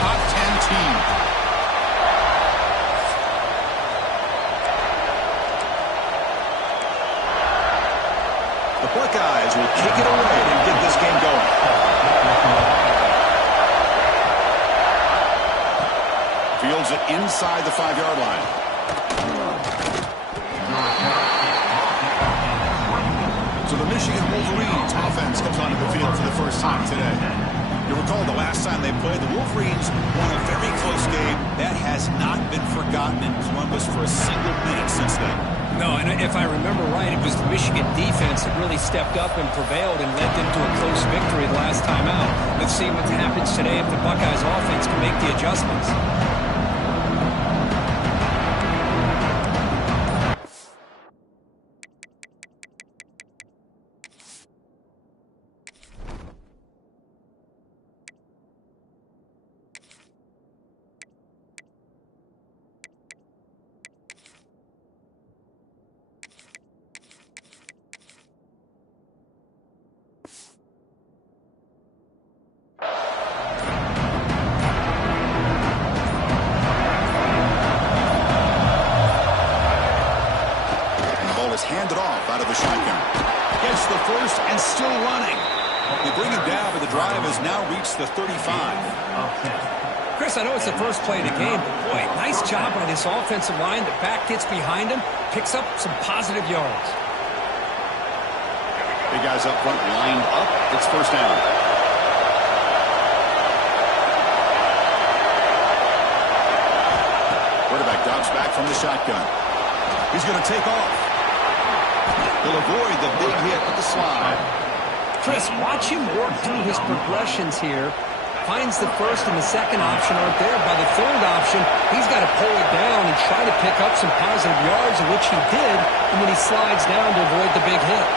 top 10 team. The Buckeyes will kick it away and get this game going. Fields it inside the 5-yard line. So the Michigan Wolverines offense comes onto the field for the first time today. You recall the last time they played, the Wolverines won a very close game. That has not been forgotten in Columbus for a single minute since then. No, and if I remember right, it was the Michigan defense that really stepped up and prevailed and led them to a close victory the last time out. Let's see what happens today if the Buckeyes offense can make the adjustments. Handed off out of the shotgun. Gets the first and still running. They bring him down, but the drive has now reached the 35. Chris, I know it's the first play of the game, but boy, nice job by this offensive line. The back gets behind him, picks up some positive yards. Big guys up front lined up. It's first down. Quarterback drops back from the shotgun. He's going to take off. He'll avoid the big hit with the slide. Chris, watch him work through his progressions here. Finds the first and the second option aren't there. By the third option, he's got to pull it down and try to pick up some positive yards, which he did, and then he slides down to avoid the big hit.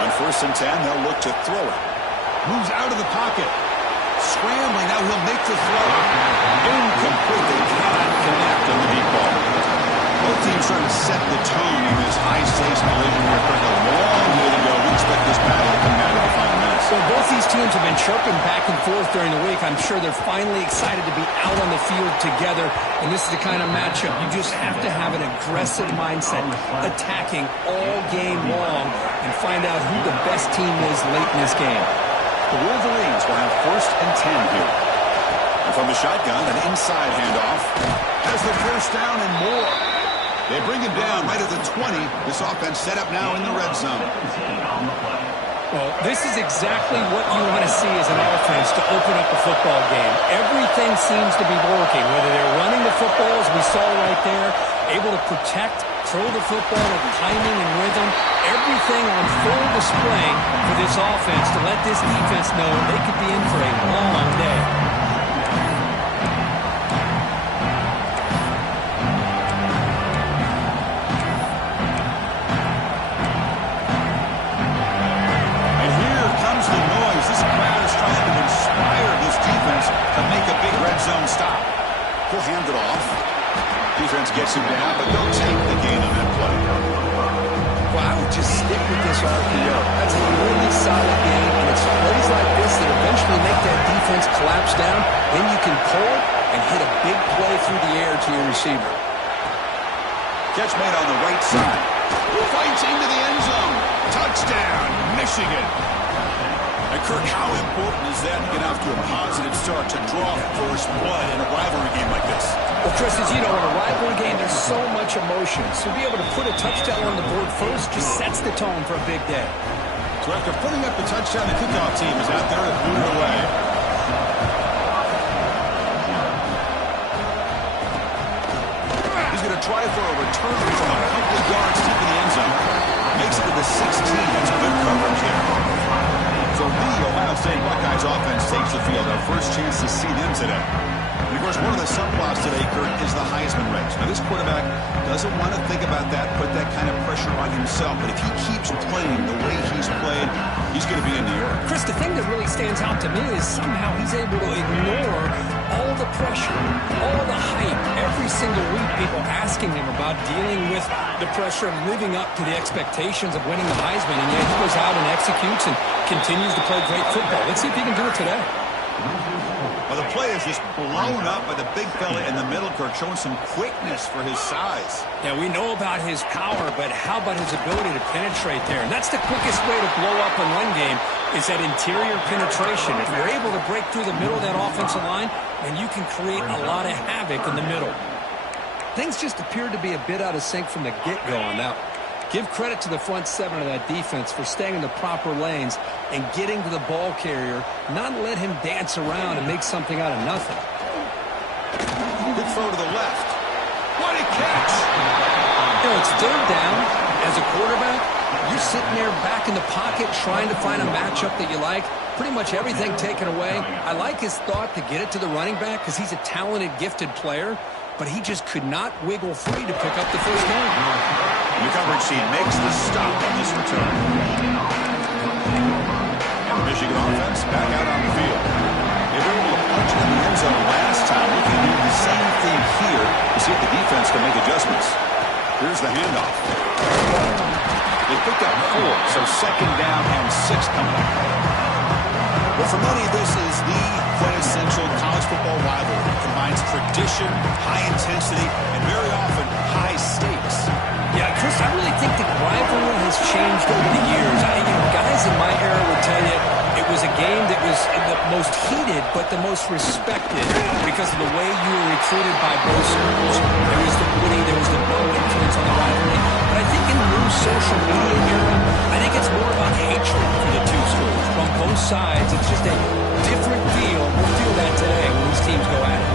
On 1st and 10, they'll look to throw it. Moves out of the pocket. Scrambling, now he'll make the throw. Incomplete. They cannot connect on the deep ball. Both teams trying to set the tone in this high-stakes collision here. For a long way to go. We expect this battle to come down to the final minutes. So both these teams have been chirping back and forth during the week. I'm sure they're finally excited to be out on the field together. And this is the kind of matchup you just have to have an aggressive mindset, attacking all game long, and find out who the best team is late in this game. The Wolverines will have 1st and 10 here. And from the shotgun, an inside handoff. Has the first down and more. They bring him down right at the 20. This offense set up now in the red zone. Well, this is exactly what you want to see as an offense to open up a football game. Everything seems to be working, whether they're running the football, as we saw right there, able to protect, throw the football with timing and rhythm, everything on full display for this offense to let this defense know they could be in for a long day. Stop. He'll hand it off. Defense gets him down, but they'll take the gain on that play. Well, I would just stick with this RPO. That's a really solid game, and it's plays like this that eventually make that defense collapse down. Then you can pull and hit a big play through the air to your receiver. Catch made on the right side. Fights into the end zone. Touchdown, Michigan. And Kirk, how important is that to get off to a positive start, to draw first blood in a rivalry game like this? Well, Chris, as you know, in a rivalry game, there's so much emotion. So to be able to put a touchdown on the board first just sets the tone for a big day. So after putting up the touchdown, the kickoff team is out there to boot it away. He's going to try for a return from a couple of yards deep in the end zone. Makes it to the 16. That's good coverage there. So the Ohio State Buckeyes offense takes the field. Our first chance to see them today. And of course, one of the subplots today, Kurt, is the Heisman race. Now, this quarterback doesn't want to think about that, put that kind of pressure on himself. But if he keeps playing the way he's played, he's going to be in New York. Chris, the thing that really stands out to me is somehow he's able to ignore all the pressure, all the hype. Every single week, people asking him about dealing with the pressure of living up to the expectations of winning the Heisman. And yet he goes out and executes and continues to play great football. Let's see if he can do it today. Well, the play is just blown up by the big fella in the middle, Kirk, showing some quickness for his size. Yeah, we know about his power, but how about his ability to penetrate there? And that's the quickest way to blow up a run game is that interior penetration. If you're able to break through the middle of that offensive line, then you can create a lot of havoc in the middle. Things just appeared to be a bit out of sync from the get-go on that one. Give credit to the front seven of that defense for staying in the proper lanes and getting to the ball carrier, not let him dance around and make something out of nothing. Good throw to the left. What a catch! You know, it's third down. As a quarterback, you're sitting there back in the pocket trying to find a matchup that you like. Pretty much everything taken away. I like his thought to get it to the running back because he's a talented, gifted player, but he just could not wiggle free to pick up the first down. The coverage team makes the stop on this return. And the Michigan offense back out on the field. They were able to punch it in the end zone last time. We can do the same thing here to see if the defense can make adjustments. Here's the handoff. They picked up 4, so second down and 6 coming up. Well, for many, this is the quintessential college football rivalry. It combines tradition, high intensity, and very often high stakes. Yeah, Chris, I really think the rivalry has changed over the years. Guys in my era would tell you it was a game that was the most heated but the most respected because of the way you were recruited by both schools. There was the Woody, there was the Bo influence on the rivalry. But I think in the new social media era, I think it's more about hatred for the two schools. From both sides, it's just a different feel. We'll feel that today when these teams go at it.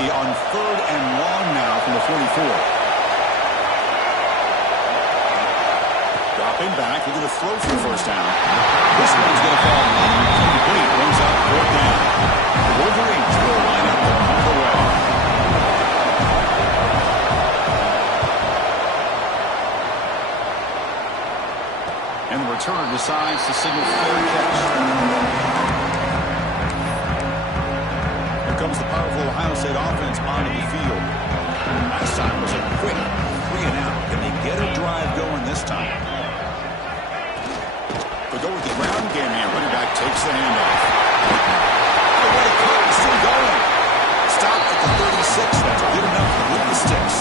On 3rd and long now from the 44. Dropping back, looking to throw for the first down. This one's going to fall incomplete. Brings up 4th down. The Wolverines will line up the punt away. And the return decides to signal fair catch. Comes the powerful Ohio State offense onto the field. Last time was a quick 3 and out. Can they get a drive going this time? They go with the ground game here. Running back takes the handoff. Oh, what a cut. He's still going. Stopped at the 36. That's good enough with the sticks.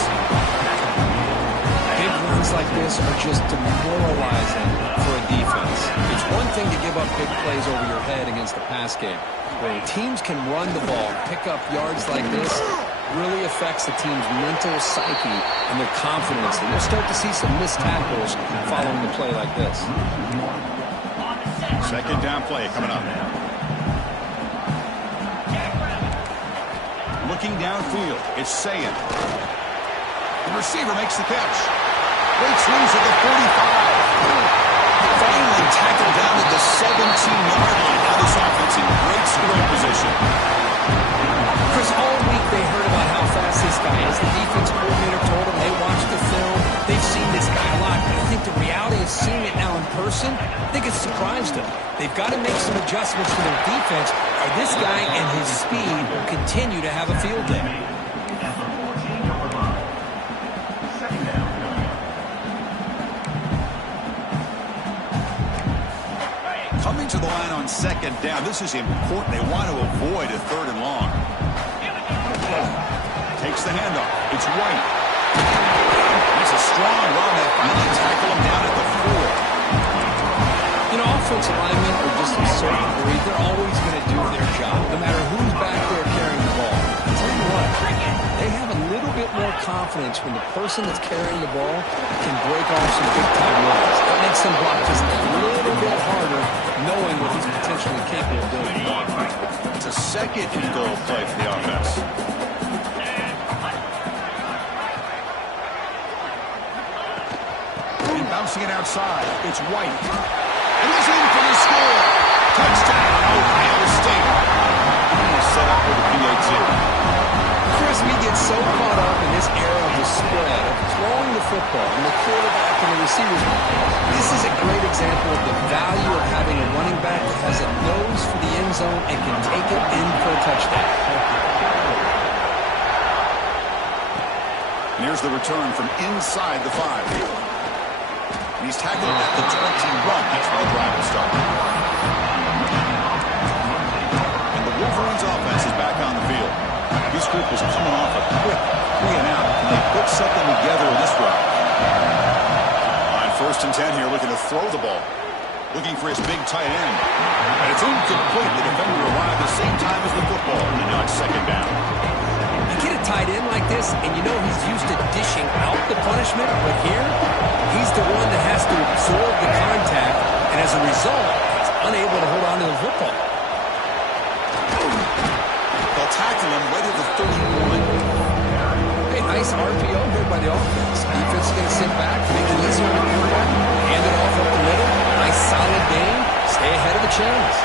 Big runs like this are just demoralizing for a defense. It's one thing to give up big plays over your head against the pass game. When teams can run the ball, pick up yards like this, really affects the team's mental psyche and their confidence. And you'll start to see some missed tackles following a play like this. Second down play coming up. Looking downfield, it's Sayan. The receiver makes the catch. Great swings at the 45. Finally tackled down at the 17-yard line. Now this offense in great scoring position. Chris, all week they heard about how fast this guy is. The defense coordinator told them they watched the film. They've seen this guy a lot. But I think the reality of seeing it now in person, I think it's surprised them. They've got to make some adjustments to their defense, or this guy and his speed will continue to have a field day. Coming to the line on second down. This is important. They want to avoid a 3rd and long. Takes the handoff. It's White. That's a strong run. They finally tackle him down at the 4. You know, offensive linemen are just a certain breed. They're always going to do their job, no matter who's back there carrying the ball. I'll tell you what, they have a little bit more confidence when the person that's carrying the ball can break off some big-time runs. That makes them block just a little bit harder, knowing what he's potentially capable of doing. It's a 2nd and goal play for the offense. And bouncing it outside, it's White. And he's in for the score. Touchdown, Ohio State. Set up with the PAT. Chris, we get so caught up in this era of the spread, of throwing the football, and the quarterback and the receivers. This is a great example of the value of having a running back that has a nose for the end zone and can take it in for a touchdown. And here's the return from inside the 5. And he's tackled at the 21. That's where the drive will start. And the Wolverines offense is back on the field. This group is coming off a quick 3 and out. Can they put something together in this drive? On 1st and 10 here, looking to throw the ball. Looking for his big tight end. And it's incomplete. The defender arrived at the same time as the football. And now it's 2nd down. You get a tight end like this, and you know he's used to dishing out the punishment, but here, he's the one that has to absorb the contact, and as a result, he's unable to hold on to the football. They'll tackle him right at the 31. Hey, nice RPO here by the offense. Defense is going to sit back, make it easier on the quarterback, hand it off up the middle. Nice solid game. Stay ahead of the chains.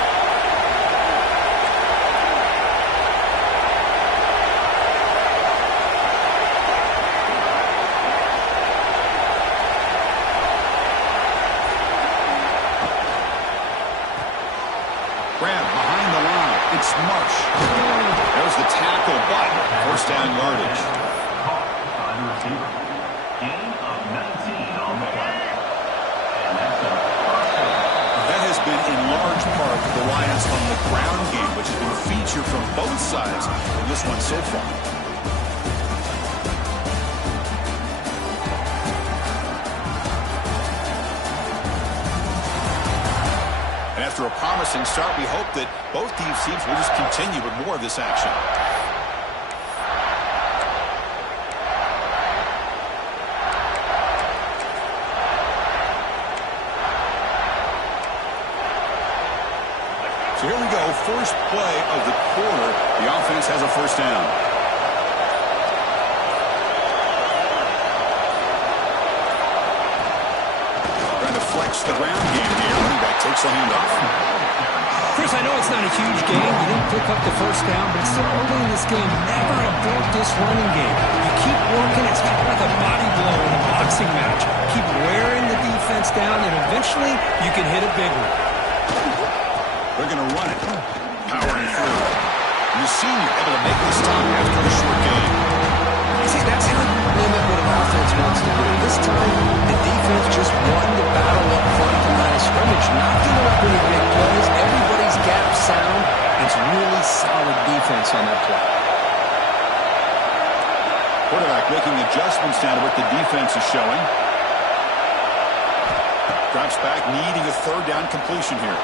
Grab behind the line. It's Marsh. There's the tackle, but 1st down yardage. Gain of 19 on the play. And that's that has been in large part the reliance on the ground game, which has been featured from both sides in this one so far. And after a promising start, we hope that both these teams will just continue with more of this action. So here we go, first play of the quarter. The offense has a 1st down. Trying to flex the ground game here. Running back takes the handoff. Chris, I know it's not a huge game. You didn't pick up the 1st down, but it's still early in this game. Never abort this running game. You keep working. It's kind of like a body blow in a boxing match. Keep wearing the defense down, and eventually you can hit a big one. They're going to run it. Powering through. And the senior able to make the stop after a short game. See, that's how you limit what an offense wants to do. This time, the defense just won the battle up front at the line of scrimmage, not giving up any big plays. Everybody's gap sound. It's really solid defense on that play. Quarterback making adjustments now to what the defense is showing. Drops back, needing a 3rd down completion here.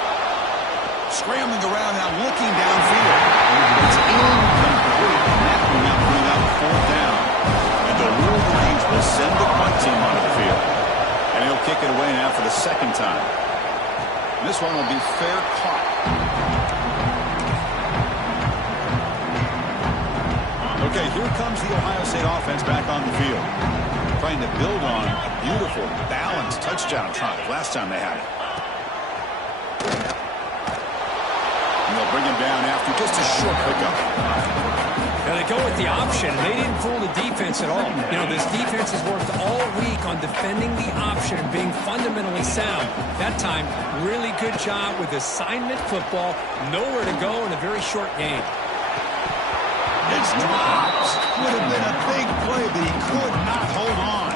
Scrambling around now, looking downfield. It's incomplete, and that will now bring up 4th down. And the Wolverines will send the punt team onto the field. And he'll kick it away now for the 2nd time. And this one will be fair caught. Okay, here comes the Ohio State offense back on the field. Trying to build on a beautiful, balanced touchdown drive last time they had it. And they'll bring him down after just a short pickup. Now they go with the option. They didn't fool the defense at all. You know, this defense has worked all week on defending the option and being fundamentally sound. That time, really good job with assignment football. Nowhere to go in a very short game. It's dropped. Would have been a big play, but he could not hold on.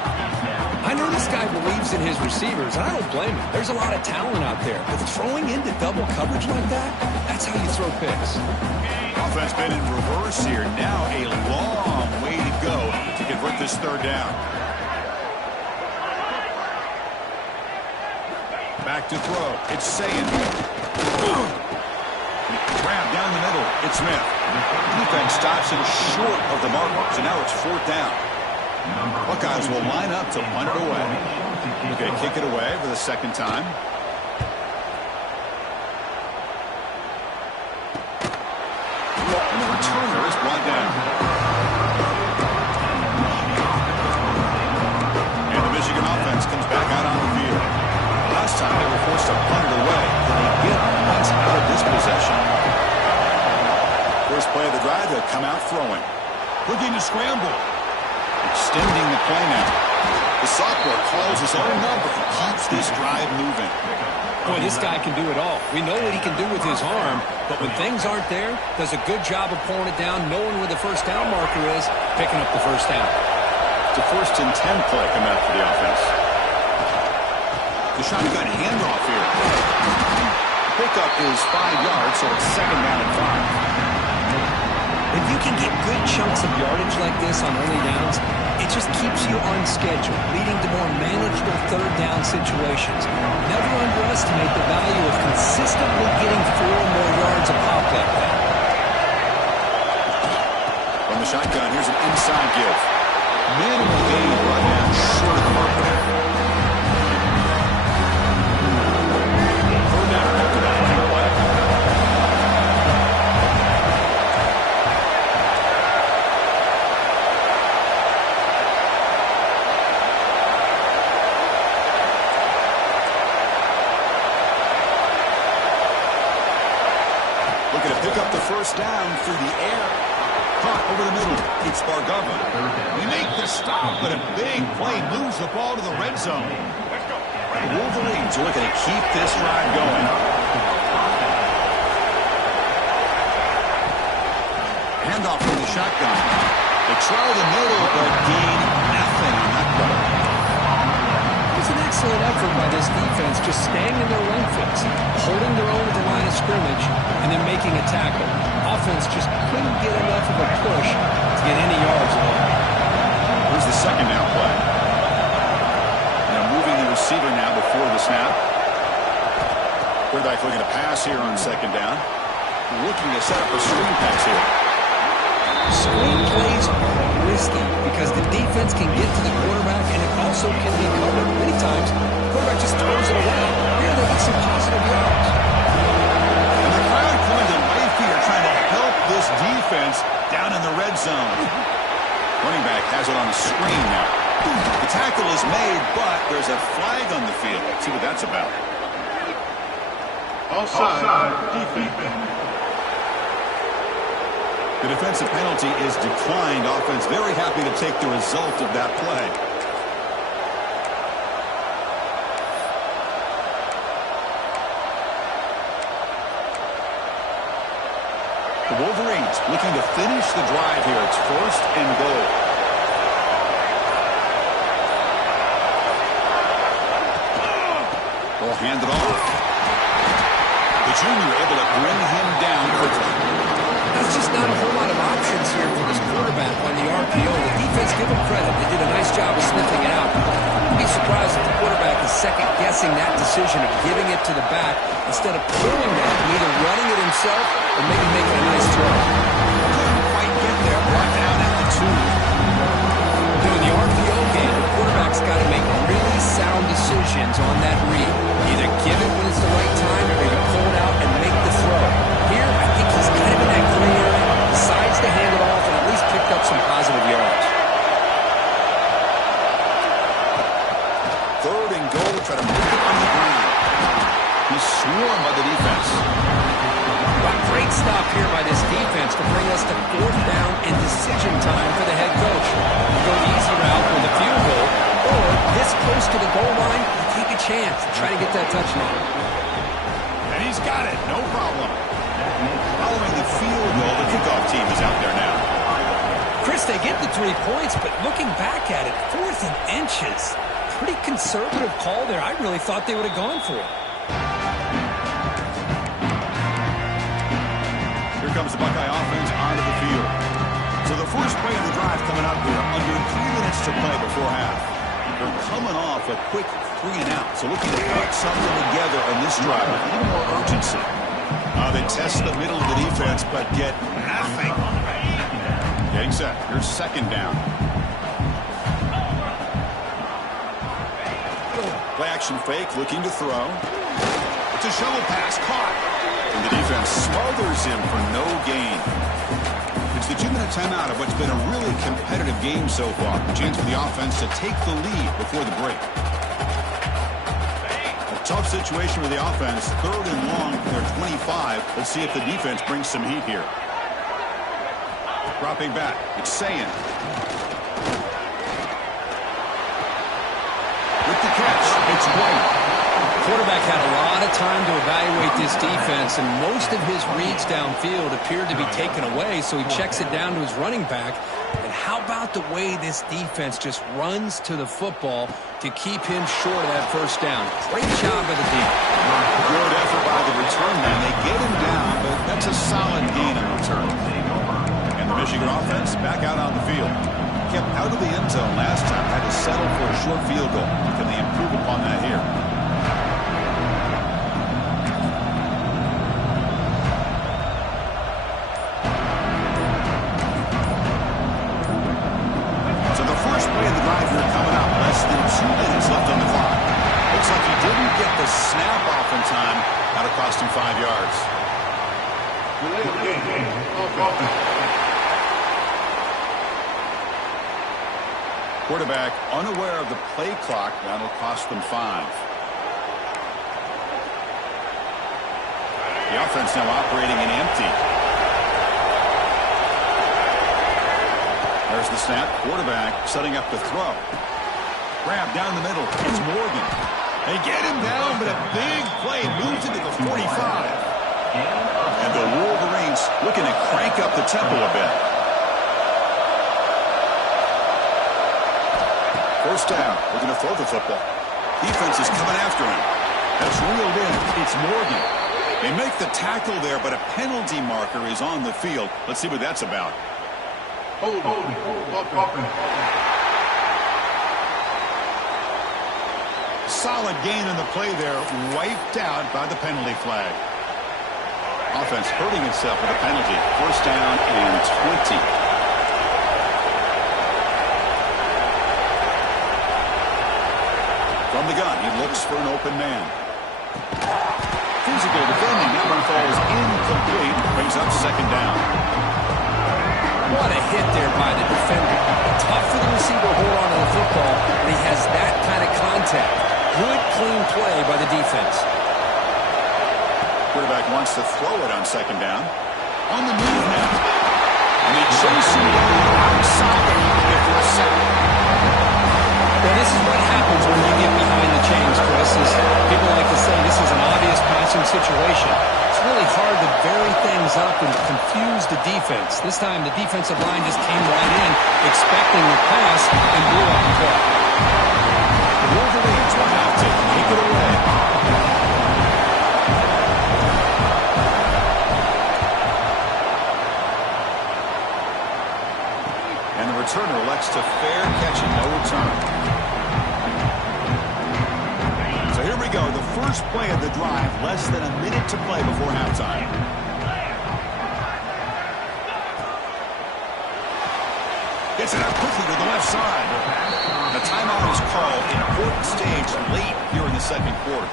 I know this guy believes in his receivers, and I don't blame him. There's a lot of talent out there, but throwing into double coverage like that, that's how you throw picks. Offense been in reverse here. Now a long way to go to convert this 3rd down. Back to throw. It's Sayin. Grab down the middle. It's Smith. Defense stops him short of the mark, so now it's 4th down. Buckeyes will line up to punt it away. Okay, kick it away for the 2nd time. And the returner is brought down. And the Michigan offense comes back out on the field. Last time they were forced to punt it away. Can they get points out of this possession? First play of the drive, they'll come out throwing. Looking to scramble. Extending the play now. The sophomore calls his own number. Keeps this drive moving. Boy, this guy can do it all. We know what he can do with his arm, but when things aren't there, does a good job of pulling it down, knowing where the 1st down marker is, picking up the 1st down. It's a 1st and 10 play coming out for the offense. shotgun handoff here. Pickup is 5 yards, so it's 2nd down and 5. If you can get good chunks of yardage like this on early downs, it just keeps you on schedule, leading to more manageable 3rd down situations. Never underestimate the value of consistently getting 4 or more yards a pop like that. From the shotgun, here's an inside give. Minimal gain right now, short of the mark there. Third down after that running play. Looking to pick up the 1st down through the air. Caught over the middle. It's Bargava. We make the stop, but a big play moves the ball to the red zone. The Wolverines are looking to keep this drive going. Handoff from the shotgun. They try the middle, but gain nothing on that play. It was an excellent effort by this defense, just staying in their run fits, holding their own at the line of scrimmage, and then making a tackle. Offense just couldn't get enough of a push to get any yards along. Here's the 2nd down play. Now moving the receiver now before the snap. Quarterback looking to pass here on 2nd down. Looking to set up a screen pass here. Screen plays are risky because the defense can get to the quarterback and it also can be covered. Many times, the quarterback just throws it away. Here they get some positive yards. And the crowd coming to life here, trying to help this defense down in the red zone. Running back has it on the screen now. The tackle is made, but there's a flag on the field. Let's see what that's about. Offside. Defense. The defensive penalty is declined. Offense very happy to take the result of that play. The Wolverines looking to finish the drive here. It's 1st and goal. Ball handed off. The junior able to bring him down quickly. There's just not a whole lot of options here for this quarterback on the RPO. The defense, give them credit. They did a nice job of sniffing it out. You'd be surprised if the quarterback is second-guessing that decision of giving it to the back instead of pulling that and either running it himself or maybe making a nice throw. Couldn't quite get there. Brought down at the 2. In the RPO game, the quarterback's got to make really sound decisions on that read. Either give it when it's the right time or you pull it out and make the throw. Here, I think he's kind of in that gray area, decides to hand it off and at least picked up some positive yards. 3rd and goal, try to move it on the ground. He's swarmed by the defense. A great stop here by this defense to bring us to 4th down and decision time for the head coach. You go the easy route with a field goal, or this close to the goal line, you take a chance to try to get that touchdown. And he's got it, no problem. Following the field goal, the kickoff team is out there now. Chris, they get the 3 points, but looking back at it, 4th and inches. Pretty conservative call there. I really thought they would have gone for it. Here comes the Buckeye offense onto the field. So the first play of the drive coming up here, under 3 minutes to play before half. They're coming off a quick 3 and out, so looking to put something together on this drive with a little more urgency. They test the middle of the defense, but get nothing. Getting set. Here's 2nd down. Play action fake, looking to throw. It's a shovel pass, caught. And the defense smothers him for no gain. It's the 2-minute timeout of what's been a really competitive game so far. A chance for the offense to take the lead before the break. Tough situation with the offense. 3rd and long from their 25. Let's see if the defense brings some heat here. Dropping back. It's Sayin. With the catch, it's White. The quarterback had a lot of time to evaluate this defense, and most of his reads downfield appeared to be taken away, so he checks it down to his running back. And how about the way this defense just runs to the football to keep him short of that first down? Great job by the team. Good effort by the return man. They get him down, but that's a solid gain in return. And the Michigan offense back out on the field. Kept out of the end zone last time, had to settle for a short field goal. Can they improve upon that here? So the first play of the drive here coming up. Less than 2 minutes left on the clock. Looks like he didn't get the snap off in time. That'll cost him 5 yards. Quarterback unaware of the play clock. That'll cost them 5. The offense now operating in empty. There's the snap. Quarterback setting up the throw. Grab down the middle. It's Morgan. They get him down, but a big play moves into the 45. And the Wolverines looking to crank up the tempo a bit. First down. Looking to throw the football. Defense is coming after him. That's reeled in. It's Morgan. They make the tackle there, but a penalty marker is on the field. Let's see what that's about. Hold. Solid gain in the play there, wiped out by the penalty flag. Offense hurting itself with a penalty. First down and 20. From the gun, he looks for an open man. Physical defending, that one falls incomplete, brings up second down. What a hit there by the defender. Tough for the receiver to hold on to the football when he has that kind of contact. Good, clean play by the defense. Quarterback wants to throw it on second down. On the move now. And they chase him down outside the pocket for a sack. Well, this is what happens when you get behind the chains, Chris. As people like to say, this is an obvious passing situation. It's really hard to vary things up and confuse the defense. This time, the defensive line just came right in, expecting the pass, and blew up the play. The Wolverines will have to take it away. And the returner elects to fair catch it, no return. So here we go, the first play of the drive, less than a minute to play before halftime. Gets it up quickly to the left side. The timeout is called. Important stage late here in the second quarter.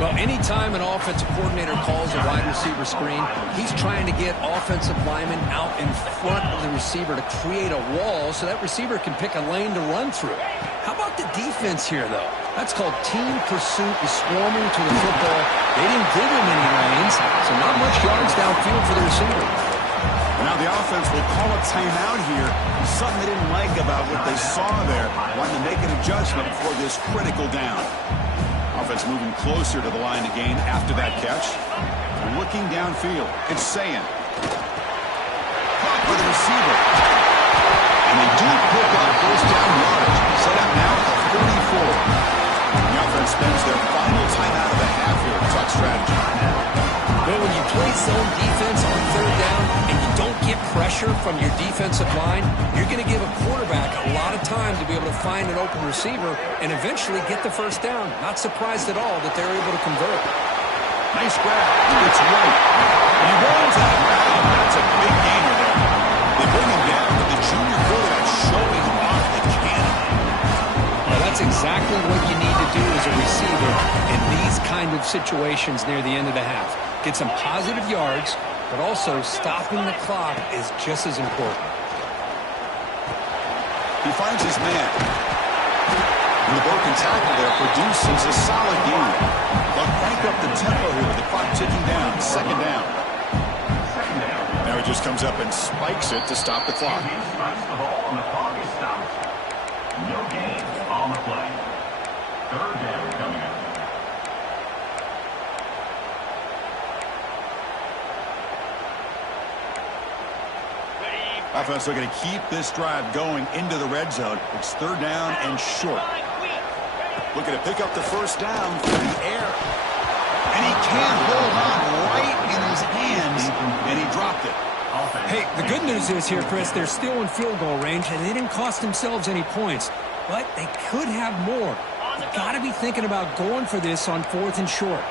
Well, anytime an offensive coordinator calls a wide receiver screen, he's trying to get offensive linemen out in front of the receiver to create a wall so that receiver can pick a lane to run through. How about the defense here, though? That's called team pursuit and swarming to the football. They didn't give him any lanes, so not much yards downfield for the receiver. Now the offense will call a timeout here. Something they didn't like about what they saw there. Wanting to make an adjustment for this critical down. Offense moving closer to the line to gain after that catch. Looking downfield. It's Sayin. Caught for the receiver. And they do pick up first down yardage. Set up now at the 44. The offense spends their final timeout of the half here to talk strategy. But when you play zone defense on third down and you don't get pressure from your defensive line, you're going to give a quarterback a lot of time to be able to find an open receiver and eventually get the first down. Not surprised at all that they're able to convert. Nice grab. It's right. And he runs that route. That's a big gainer there. They bring him down, but the junior quarterback showing off the cannon. Well, that's exactly what you need to do as a receiver in these kind of situations near the end of the half. Get some positive yards, but also stopping the clock is just as important. He finds his man. And the broken tackle there produces a solid gain. They'll crank up the tempo here with the clock ticking down. Second down. Now he just comes up and spikes it to stop the clock. He strikes the ball and the clock is stopped. No gain on the play. Third down coming up. Offense looking to keep this drive going into the red zone. It's third down and short. Looking to pick up the first down through the air. And he can't hold on right in his hands, and he dropped it. Hey, the good news is here, Chris, they're still in field goal range, and they didn't cost themselves any points. But they could have more. You've got to be thinking about going for this on 4th and short.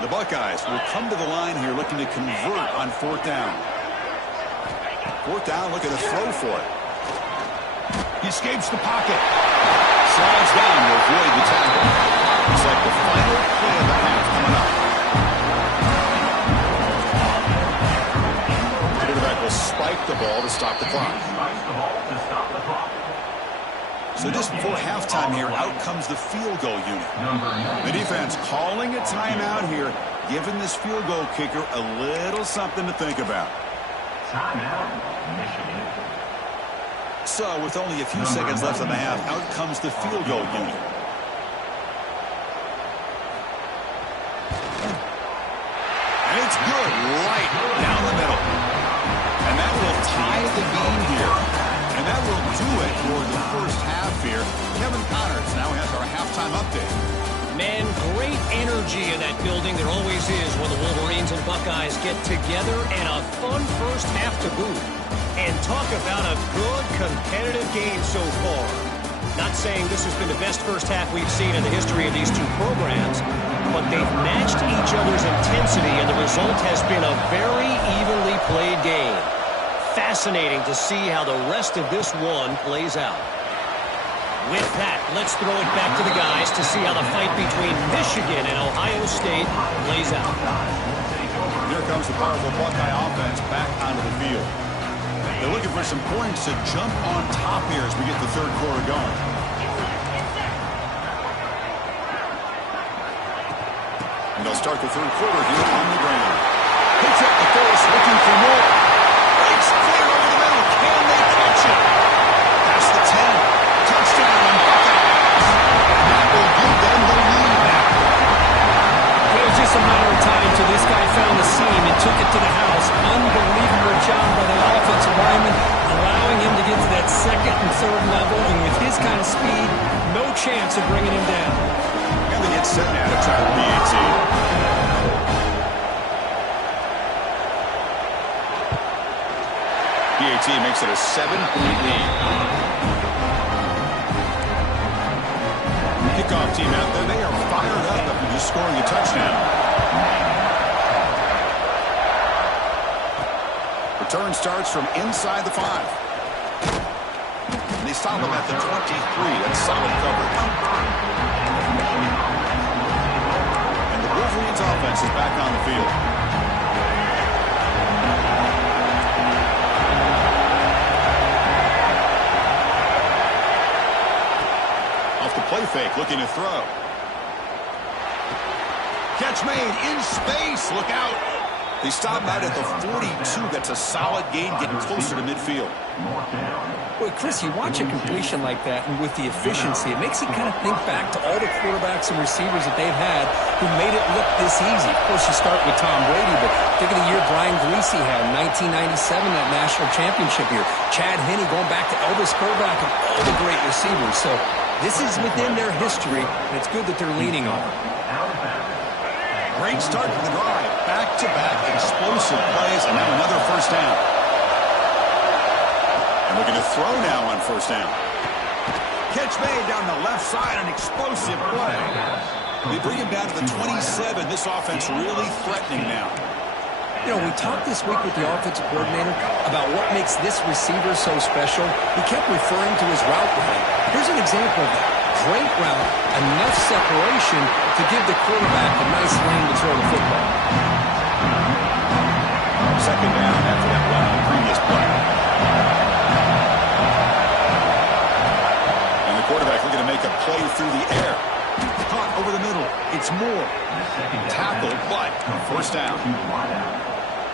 The Buckeyes will come to the line here looking to convert on 4th down. 4th down, looking to throw for it. He escapes the pocket. Slides down to avoid the tackle. It's like the final play of the half coming up. The quarterback will spike the ball to stop the clock. So just before halftime here, out comes the field goal unit. The defense calling a timeout here, giving this field goal kicker a little something to think about. Timeout, Michigan. So with only a few seconds left in the half, out comes the field goal unit. And it's good right down the middle. And that will tie the game here. And that will do it for the first half here. Kevin Connors now has our halftime update. Man, great energy in that building. There always is when the Wolverines and Buckeyes get together, and a fun first half to boot. And talk about a good competitive game so far. Not saying this has been the best first half we've seen in the history of these two programs, but they've matched each other's intensity, and the result has been a very evenly played game. Fascinating to see how the rest of this one plays out. With that, let's throw it back to the guys to see how the fight between Michigan and Ohio State plays out. Here comes the powerful Buckeye offense back onto the field. They're looking for some points to jump on top here as we get the third quarter going. And they'll start the third quarter here on the ground. Picks up the force, looking for more. Breaks clear over the middle. Can they catch it? That's the 10. Touchdown, Buckeyes. That will give them the lead now. It was just a matter of time till this guy found the seam and took it to the house. Unbelievable job by the offensive lineman, allowing him to get to that second and third level, and with his kind of speed, no chance of bringing him down. And they get set now to try the PAT. PAT makes it a 7-point lead. Kickoff team out there, they are fired up after just scoring a touchdown. Return starts from inside the 5. And they stop him at the 23. That's solid coverage. And the Wolverines offense is back on the field. Play fake, looking to throw. Catch made in space. Look out. They stop out at the 42. That's a solid gain, getting closer to midfield. Boy, Chris, you watch a completion like that, and with the efficiency, it makes you kind of think back to all the quarterbacks and receivers that they've had who made it look this easy. Of course, you start with Tom Brady, but think of the year Brian Greasy had in 1997, that national championship year. Chad Henne going back to Elvis Grbac and all the great receivers. So this is within their history, and it's good that they're leaning on it. Great start to the drive. Back-to-back explosive plays, and now another first down. And looking to throw now on first down. Catch made down the left side, an explosive play. They bring him down to the 27. This offense really threatening now. You know, we talked this week with the offensive coordinator about what makes this receiver so special. He kept referring to his route running. Here's an example of that. Great route, enough separation to give the quarterback a nice lane to throw the football. Second down after that run on the previous play. And the quarterback looking to make a play through the air. Caught over the middle. It's Moore. Tackled, but first down.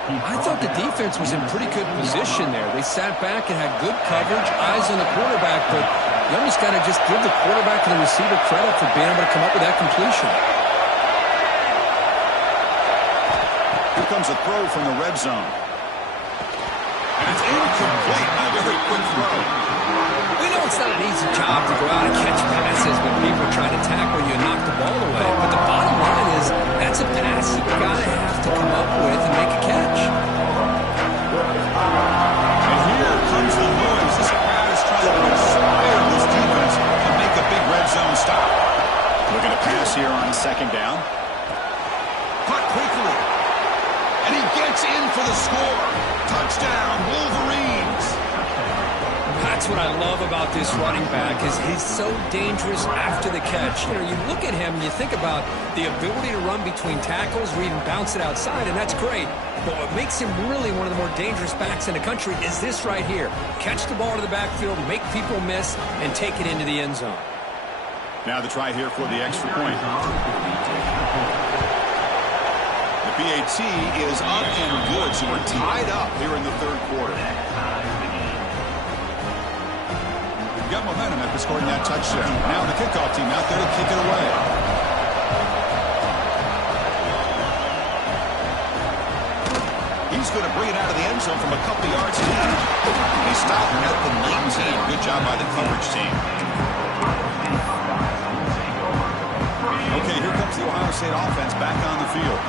I thought the defense was in pretty good position there. They sat back and had good coverage, eyes on the quarterback, but you almost got to just give the quarterback and the receiver credit for being able to come up with that completion. Here comes a throw from the red zone. And it's incomplete. quick throw. We know it's not an easy job to go out and catch passes when people are trying to tackle you and knock the ball away. But the bottom line is that's a pass you've got to have to come up with and make a catch. And here comes the noise. This crowd is trying to inspire this defense to make a big red zone stop. Looking to pass here on second down. Caught quickly. And he gets in for the score. Touchdown, Wolverines. That's what I love about this running back is he's so dangerous after the catch. You know, you look at him and you think about the ability to run between tackles or even bounce it outside, and that's great. But what makes him really one of the more dangerous backs in the country is this right here. Catch the ball to the backfield, make people miss, and take it into the end zone. Now the try here for the extra point. The PAT is up and good, so we're tied up here in the third quarter. Got momentum after scoring that touchdown. Now the kickoff team out there to kick it away. He's going to bring it out of the end zone from a couple yards in. He stopped at the 19. Good job by the coverage team. Okay, here comes the Ohio State offense back on the field.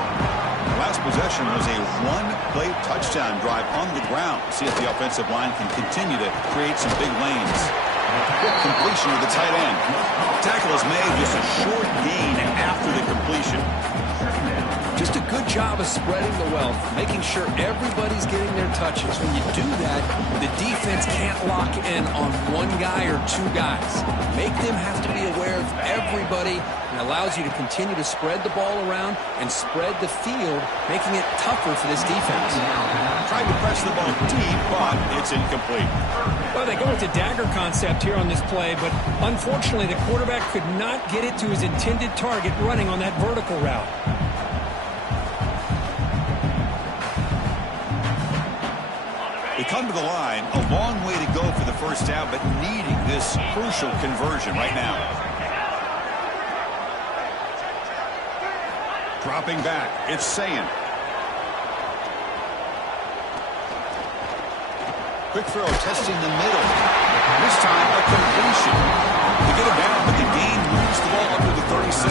Last possession was a one-play touchdown drive on the ground. See if the offensive line can continue to create some big lanes. Completion of the tight end. Tackle is made, just a short gain after the completion. Just a good job of spreading the wealth, making sure everybody's getting their touches. When you do that, the defense can't lock in on one guy or two guys. Make them have to be aware of everybody, and allows you to continue to spread the ball around and spread the field, making it tougher for this defense. Tried to press the ball deep, but it's incomplete. Well, they go with the dagger concept here on this play, but unfortunately the quarterback could not get it to his intended target running on that vertical route. They come to the line, a long way to go for the first down, but needing this crucial conversion right now. Dropping back, it's Sayin. Quick throw, testing the middle. This time, a completion. They get him down, but the gain moves the ball up to the 36.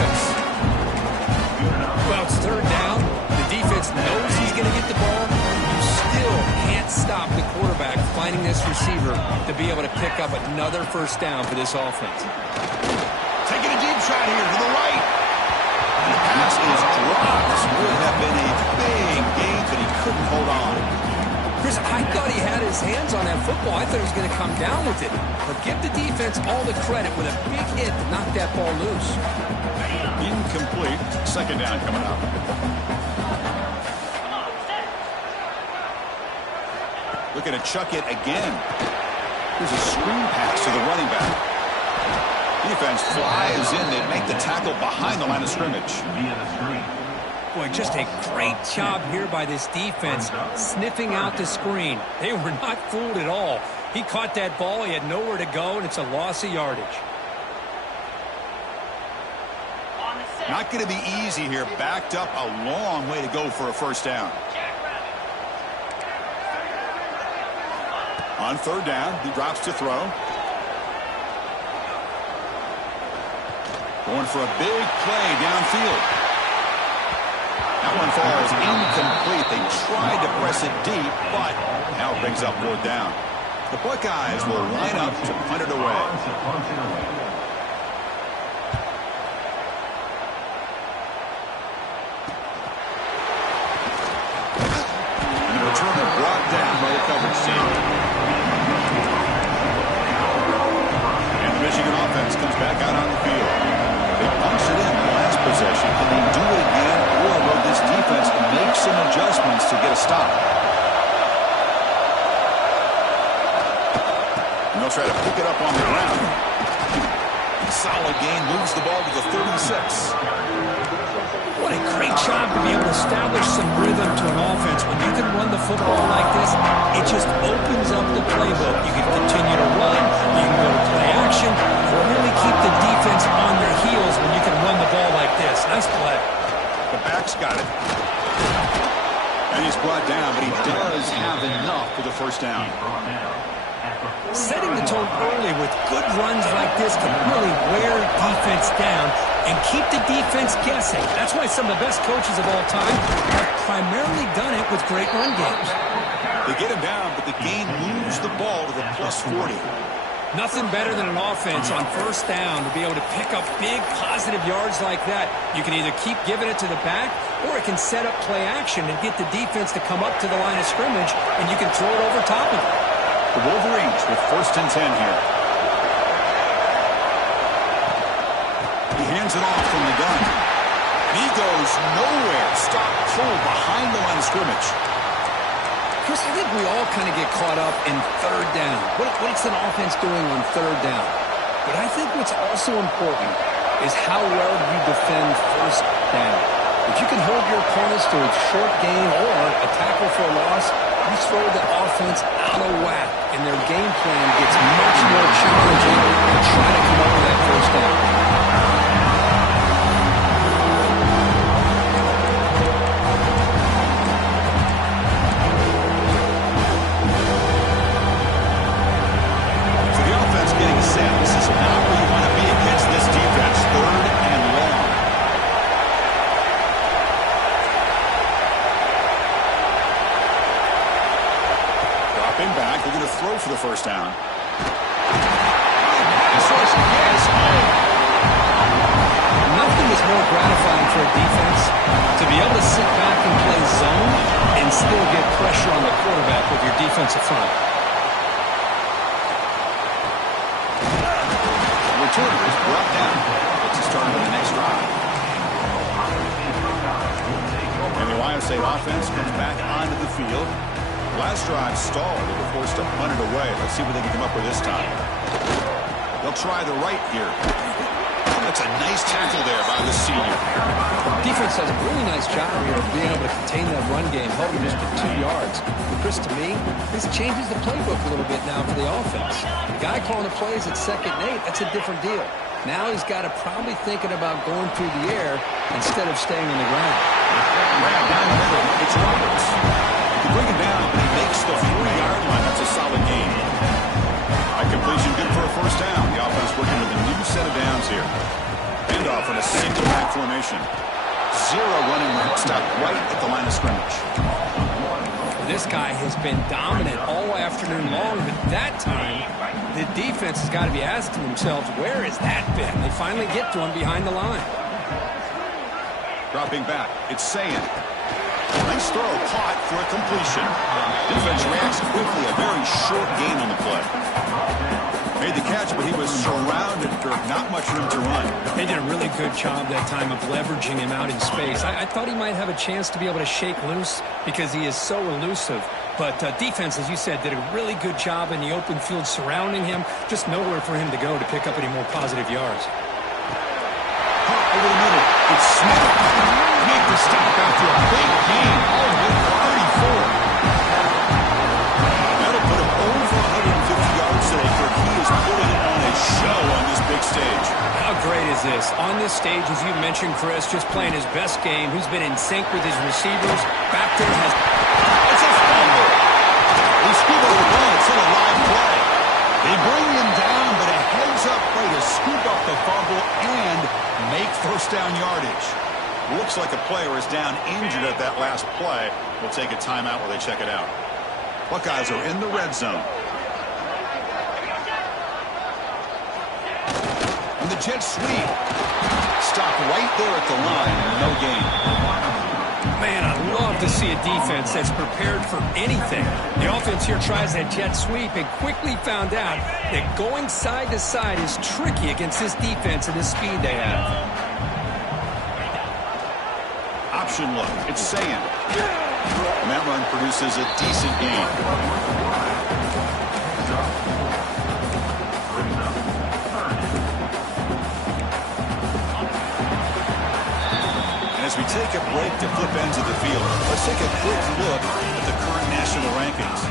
Well, it's third down. The defense knows he's going to get the ball. You still can't stop the quarterback finding this receiver to be able to pick up another first down for this offense. Taking a deep shot here to the right. And the pass is dropped. This would have been a big gain, but he couldn't hold on. Chris, I thought he had his hands on that football. I thought he was going to come down with it. But give the defense all the credit with a big hit to knock that ball loose. Incomplete. Second down coming up. Looking to chuck it again. Here's a screen pass to the running back. Defense flies in. They make the tackle behind the line of scrimmage. Boy, just a great job here by this defense, sniffing out the screen. They were not fooled at all. He caught that ball, he had nowhere to go, and it's a loss of yardage. Not going to be easy here. Backed up a long way to go for a first down. On third down, he drops to throw. Going for a big play downfield. That one falls incomplete. They tried to press it deep, but now it brings up fourth down. The Buckeyes will line up to punt it away. And the returner brought down by the coverage team. And the Michigan offense comes back out on the field. They punched it in the last possession. Can they do it again, or will this defense make some adjustments to get a stop? And they'll try to pick it up on the ground. Solid gain, moves the ball to the 36. What a great job to be able to establish some rhythm to an offense. When you can run the football like this, it just opens up the playbook. You can continue to run, you can go to play action, or really keep the defense on their heels when you can run the ball like this. Nice play. The back's got it. And he's brought down, but he does have enough for the first down. Setting the tone early with good runs like this can really wear defense down and keep the defense guessing. That's why some of the best coaches of all time have primarily done it with great run games. They get him down, but the game moves the ball to the plus 40. Nothing better than an offense on first down to be able to pick up big positive yards like that. You can either keep giving it to the back, or it can set up play action and get the defense to come up to the line of scrimmage, and you can throw it over top of it. The Wolverines with 1st and 10 here. He hands it off from the gun. And he goes nowhere. Stop pulled behind the line of scrimmage. Chris, I think we all kind of get caught up in 3rd down. What's an offense doing on 3rd down? But I think what's also important is how well you defend 1st down. If you can hold your opponents to a short gain or a tackle for a loss, you throw the offense out of whack, and their game plan gets much more challenging to try to come up with that 1st down. This is not where you want to be against this defense. 3rd and long. Dropping back. They're going to throw for the 1st down. Nothing is more gratifying for a defense to be able to sit back and play zone and still get pressure on the quarterback with your defensive front. Returner is brought down. Let's get started on the next drive. And the Ohio State offense comes back onto the field. Last drive stalled. They were forced to punt it away. Let's see what they can come up with this time. They'll try the right here. That's a nice tackle there by the senior. Defense does a really nice job here of being able to contain that run game, held him just to 2 yards. But Chris, to me, this changes the playbook a little bit now for the offense. The guy calling the plays at 2nd and 8, that's a different deal. Now he's got to probably thinking about going through the air instead of staying on the ground. Right down the middle, it's Roberts. You bring him down, but he makes the 4-yard line. That's a solid gain. High completion, good for a 1st down. The offense working with a new set of downs here. Handoff in a single back formation. 0 running room. Stop right at the line of scrimmage. This guy has been dominant all afternoon long, but that time, the defense has got to be asking themselves, where has that been? They finally get to him behind the line. Dropping back, it's Sayan. Nice throw, caught for a completion. Defense reacts quickly, a very short gain on the play. Made the catch, but he was surrounded for not much room to run. They did a really good job that time of leveraging him out in space. I thought he might have a chance to be able to shake loose because he is so elusive. But defense, as you said, did a really good job in the open field surrounding him. Just nowhere for him to go to pick up any more positive yards. Over the middle, it's Smith. Make the stop after a big gain, all the way to 34. That'll put him over 150 yards today, Kirk. He is putting it on a show on this big stage. How great is this? On this stage, as you mentioned, Chris, just playing his best game. He's been in sync with his receivers. Back there has... It's a fumble. They scoop over the ball. It's still a live play. They bring him down, but a heads-up play to scoop up the fumble and make 1st down yardage. Looks like a player is down injured at that last play. We'll take a timeout while they check it out. Buckeyes are in the red zone. And the jet sweep. Stop right there at the line. No gain. Man, I love to see a defense that's prepared for anything. The offense here tries that jet sweep and quickly found out that going side to side is tricky against this defense and the speed they have. Option look. It's Sayan. And that run produces a decent gain. As we take a break to flip ends of the field, let's take a quick look at the current national rankings.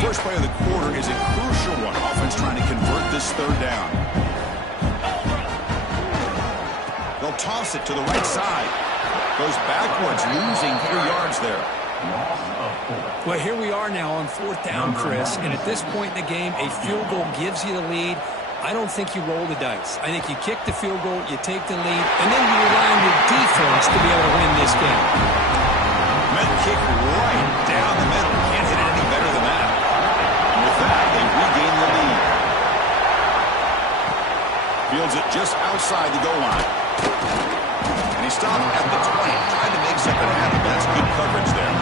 First play of the quarter is a crucial one. Offense trying to convert this third down. They'll toss it to the right side. Goes backwards, losing 3 yards there. Well, here we are now on fourth down, Chris, and at this point in the game, a field goal gives you the lead. I don't think you roll the dice. I think you kick the field goal, you take the lead, and then you rely on your defense to be able to win this game. Meant kick right down the middle. Can't hit it any better than that. And with that, they regain the lead. Fields it just outside the goal line. And he stopped at the 20, trying to make something happen. That's good coverage there.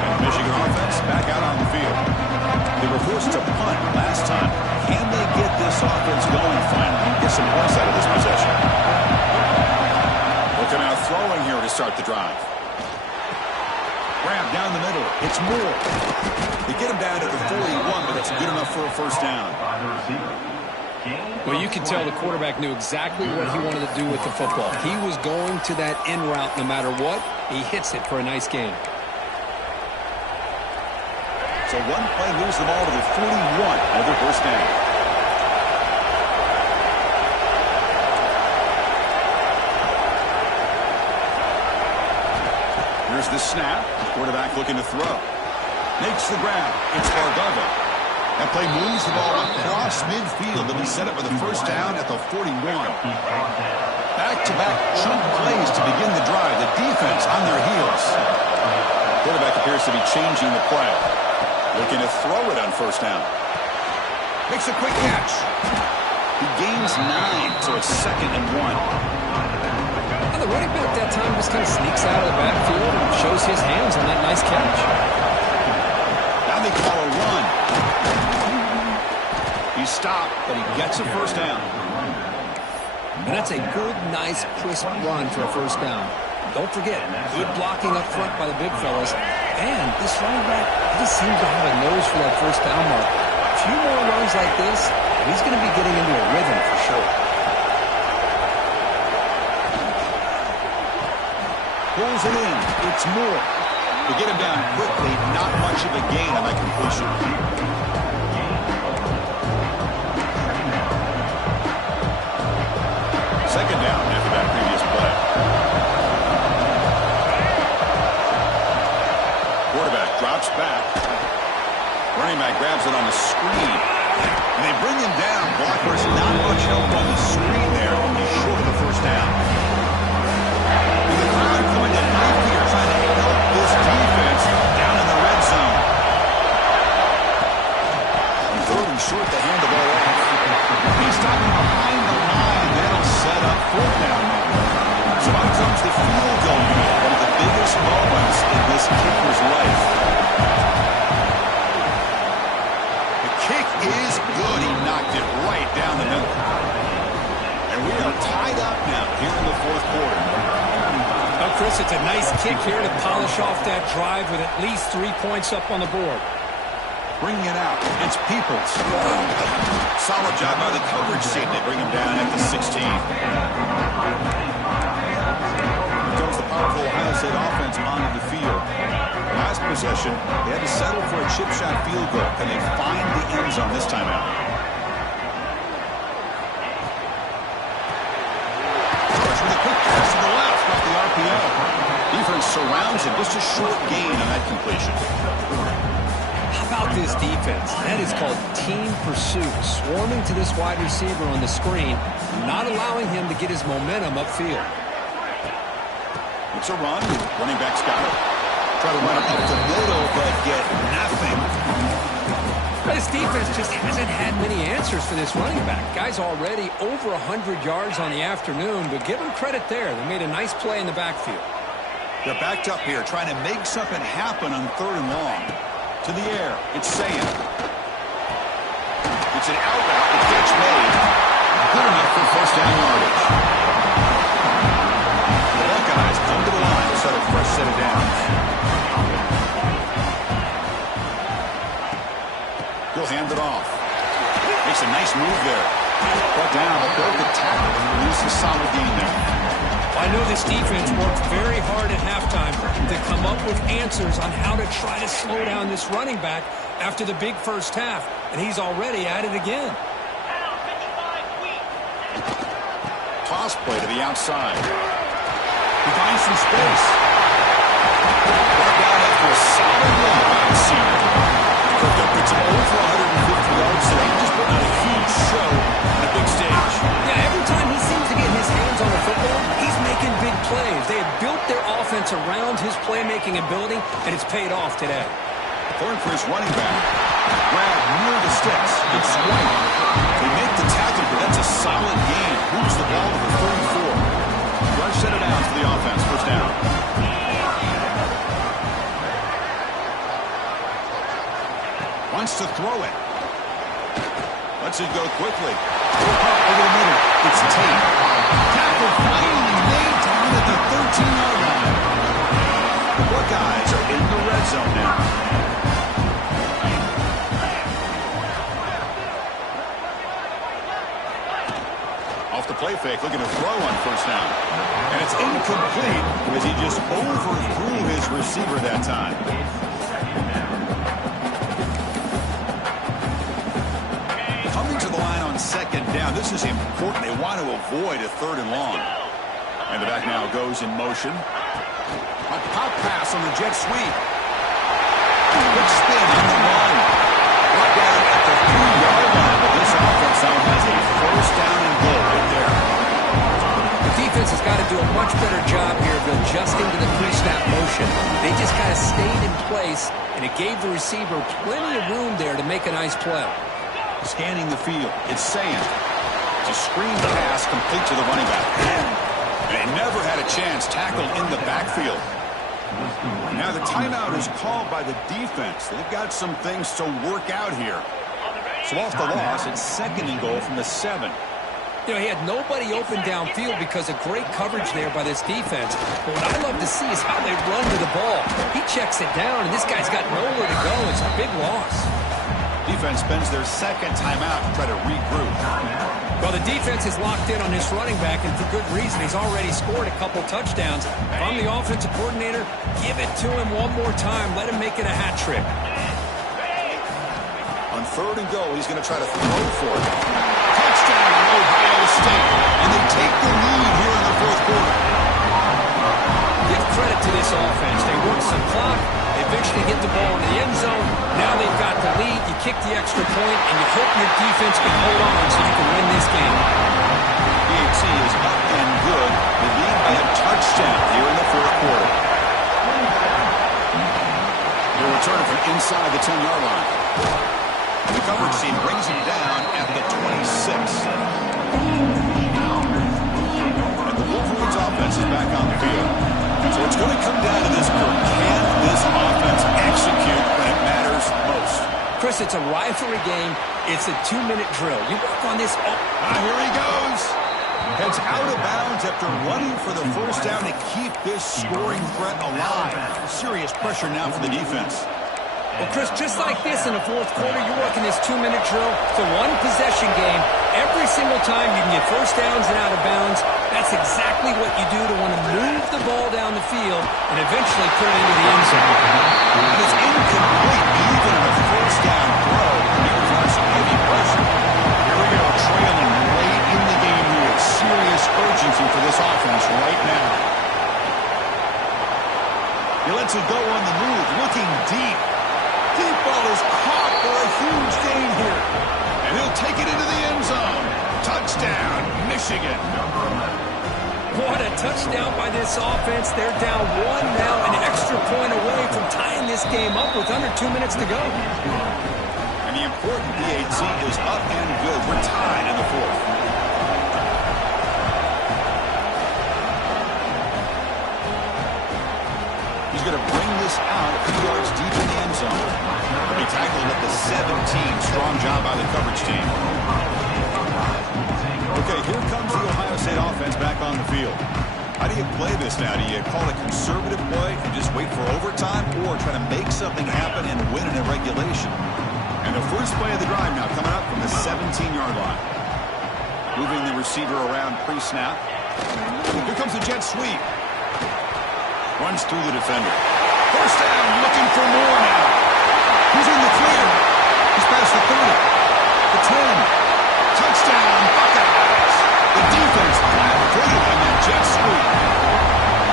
And Michigan offense back out on the field. They were forced to punt last time. Can they get this offense going finally? Get some points out of this possession. Looking out throwing here to start the drive. Grab down the middle. It's Moore. They get him down at the 41, but it's good enough for a first down. Well, you can tell the quarterback knew exactly what he wanted to do with the football. He was going to that in route no matter what. He hits it for a nice gain. So one play moves the ball to the 41. Another first down. Here's the snap. Quarterback looking to throw. Makes the grab. It's Bargava. That play moves the ball across midfield. They'll be set up with a first down at the 41. Back-to-back chunk plays to begin the drive. The defense on their heels. Quarterback appears to be changing the play. Looking to throw it on first down. Makes a quick catch. He gains 9, so it's 2nd and 1. And the running back that time just kind of sneaks out of the backfield and shows his hands on that nice catch. Now they call a run. He's stopped, but he gets a first down. And that's a good, nice, crisp run for a first down. Don't forget, good blocking up front by the big fellas. And this running back, he just seems to have a nose for that first down mark. A few more runs like this, and he's going to be getting into a rhythm for sure. Pulls it in. It's Moore. To get him down quickly, not much of a gain on that completion. Second down after that previous play. Quarterback drops back. Running back grabs it on the screen. And they bring him down. Blockers not much help on the screen there. He's short of the first down. And the crowd going to knife here, trying to help this defense down in the red zone. And third and short to hand the ball off. He's stopping behind the line. That'll set up fourth down. So out comes the field goal unit. One of the biggest moments in this kicker's life. The kick is good. He knocked it right down the middle. And we are tied up now here in the fourth quarter. Well, Chris, it's a nice kick here to polish off that drive with at least 3 points up on the board. Bringing it out. It's Peoples. Solid job by the coverage team. They bring him down at the 16. Here comes the powerful Ohio State offense onto the field. Last possession, they had to settle for a chip shot field goal. Can they find the end zone this time out? George with a quick pass to the left off the RPO. Defense surrounds him. Just a short gain on that completion. How about this defense? That is called team pursuit. Swarming to this wide receiver on the screen, not allowing him to get his momentum upfield. It's a run. Running back's got it. Try to run it up the middle, but get nothing. This defense just hasn't had many answers for this running back. Guy's already over 100 yards on the afternoon, but give him credit there. They made a nice play in the backfield. They're backed up here, trying to make something happen on third and long. To the air. It's Sayan. It's an out route. The catch made. Good enough for first down yardage. The Buckeyes come to the line to set a fresh set of downs. He'll hand it off. Makes a nice move there. Brought down, but broke the tackle and releases a solid gain there. I know this defense worked very hard at halftime to come up with answers on how to try to slow down this running back, after the big first half, and he's already at it again. Toss play to the outside. He finds some space. Brought down after a solid run by the senior. Cooked up with some over 150 yards today. Just putting on a huge show on a big stage. Yeah, every time he seems to get his hands on the football, he's making big plays. They have built their offense around his playmaking ability, and it's paid off today. Third for his running back. Grab near the sticks. It's White. They make the tackle, but that's a solid gain. Moves the ball to the 34. Rush set it out to the offense. First down. Wants to throw it. Lets it go quickly. Over the middle. It's Tate. Tackle finally made down at the 13-yard line. The Buckeyes are in the red zone now. Off the play fake, looking to throw on first down. And it's incomplete as he just overthrew his receiver that time. Coming to the line on second down. This is important. They want to avoid a third and long. And the back now goes in motion. A pop pass on the jet sweep. Quick spin on the run. Brought down at the 3-yard line. But this offense now has a first down and goal right there. The defense has got to do a much better job here of adjusting to the pre-snap motion. They just kind of stayed in place, and it gave the receiver plenty of room there to make a nice play. Scanning the field. It's Sand. It's a screen pass complete to the running back. And they never had a chance tackled in the backfield. Now the timeout is called by the defense. They've got some things to work out here. So off the loss, it's second and goal from the 7. You know, he had nobody open downfield because of great coverage there by this defense. But what I love to see is how they run to the ball. He checks it down, and this guy's got nowhere to go. It's a big loss. Defense spends their second timeout to try to regroup. Well, the defense is locked in on this running back, and for good reason. He's already scored a couple touchdowns. If I'm the offensive coordinator, give it to him one more time. Let him make it a hat trick. On third and goal, he's going to try to throw for it. Touchdown, Ohio State. And they take the lead here in the fourth quarter. Give credit to this offense. They worked some clock. They eventually hit the ball in the end zone. Now they've got the lead. You kick the extra point, and you hope your defense can hold on so you can win this game. DHC is up and good. They lead by a touchdown here in the fourth quarter. They're returning from inside the 10-yard line. The coverage team brings him down at the 26. And the Wolverines offense is back on the field. So it's going to come down to this group. Can this offense execute when it matters most? Chris, it's a rivalry game. It's a 2-minute drill. You work on this all... Here he goes. Heads out of bounds after running for the first down to keep this scoring threat alive. Serious pressure now for the defense. Well, Chris, just like this in the fourth quarter, you're working this 2-minute drill. It's a one-possession game. Every single time you can get first downs and out of bounds, that's exactly what you do to want to move the ball down the field and eventually put it into the end zone. It's incomplete, even on a first down throw. He was under some heavy pressure. Here we go, trailing late in the game here. Serious urgency for this offense right now. He lets it go on the move, looking deep. Deep ball is caught for a huge gain here. And he'll take it into the end zone. Touchdown, Michigan. What a touchdown by this offense. They're down 1 now, an extra point away from tying this game up with under 2 minutes to go. And the important DHC is up and good. We're tied in the fourth. He's going to bring this out a few yards deep in the end zone. He tackled at the 17. Strong job by the coverage team. Okay, here comes the Ohio State offense back on the field. How do you play this now? Do you call a conservative play and just wait for overtime, or try to make something happen and win in a regulation? And the first play of the drive now coming up from the 17-yard line. Moving the receiver around pre-snap. Here comes the jet sweep. Runs through the defender. First down, looking for more now. He's in the clear. 10. Touchdown, Buckeyes. The defense flat-footed on that jet sweep.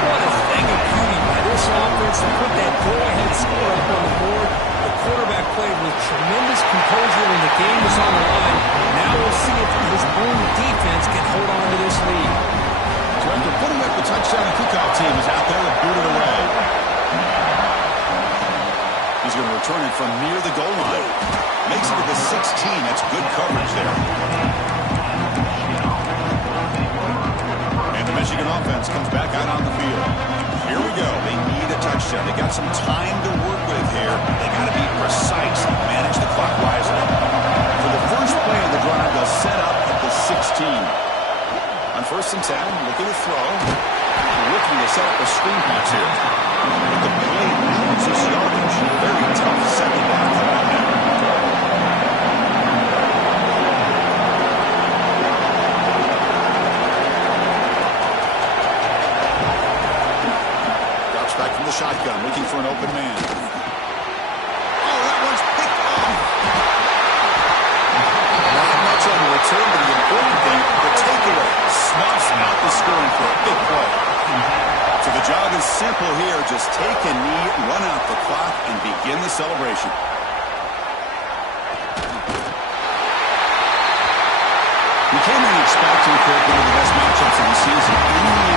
What a thing of beauty by this offense to put that go-ahead score up on the board. The quarterback played with tremendous composure when the game was on the line. Now we'll see if his own defense can hold on to this lead. So after putting up the touchdown, the kickoff team is out there to boot it away. He's going to return it from near the goal line. Makes it to the 16. That's good coverage there. And the Michigan offense comes back out on the field. Here we go. They need a touchdown. They got some time to work with here. They got to be precise and manage the clock wisely. For the first play of the drive, they'll set up at the 16. On 1st and 10, looking to throw. Looking to set up a screen pass here. But the play loses this yardage. Very tough second down for them now. Drops back from the shotgun, looking for an open man. Oh, that one's picked off. Not much on the return, but the important thing, the takeaway. Snuffs out the scoring for a big play. So the job is simple here. Just take a knee, run out the clock, and begin the celebration. We came in expecting one of the best matchups of the season.